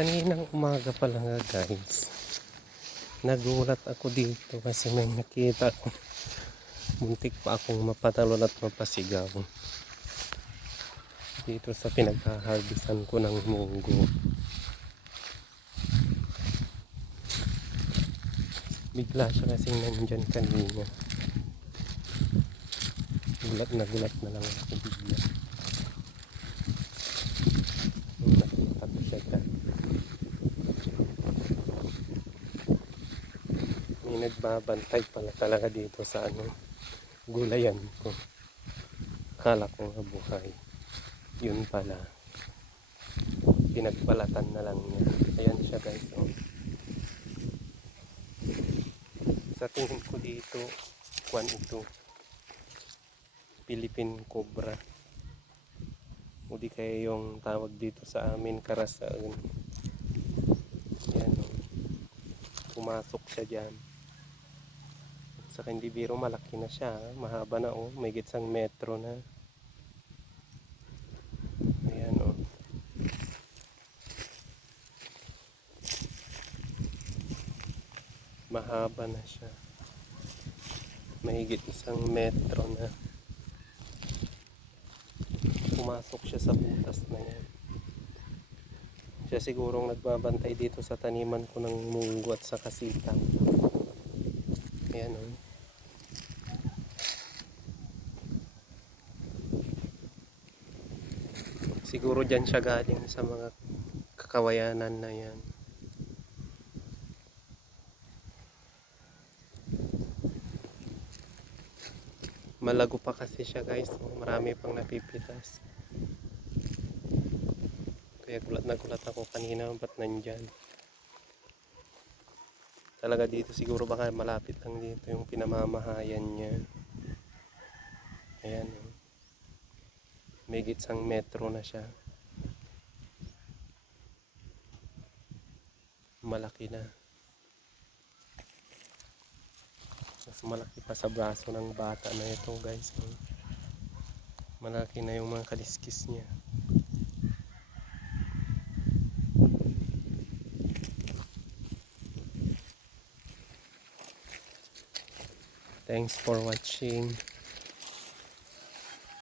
Kaninang umaga pa lang nga guys, nagulat ako dito kasi may nakita ko. Muntik pa akong mapatalon at mapasigaw dito sa pinaghaharbisan ko ng munggo. Bigla siya kasing nandyan kanina. Gulat na lang ako bigla. Nakita ko siya dyan. May nagbabantay pala talaga dito sa gulayan ko. Akala ko nga buhay. Yun pala, pinagbalatan na lang niya. Ayan siya guys, oh. Sa tingin ko dito, kwan ito, Philippine Cobra, o di kaya yung tawag dito sa amin, karasaan. Ayan, oh. Pumasok siya dyan. Sa hindi biro, malaki na siya, mahaba na, oh. May gitsang metro na. Ayan, oh. Mahaba na siya. Mahigit 1 metro na. Pumasok siya sa butas na yan. Siya sigurong nagbabantay dito sa taniman ko ng munggo at sa kasitang. Ayan, oh. Siguro dyan siya galing sa mga kakawayanan na yan. Malago pa kasi siya guys, marami pang napipitas. Kaya gulat na gulat ako kanina, ba't nandyan? Talaga dito siguro baka malapit lang dito yung pinamamahayan niya. Ayan, oh. May gitsang metro na siya. Malaki na. Mas malaki pa sa braso ng bata na ito guys. Malaki na yung mga kaliskis niya. Thanks for watching.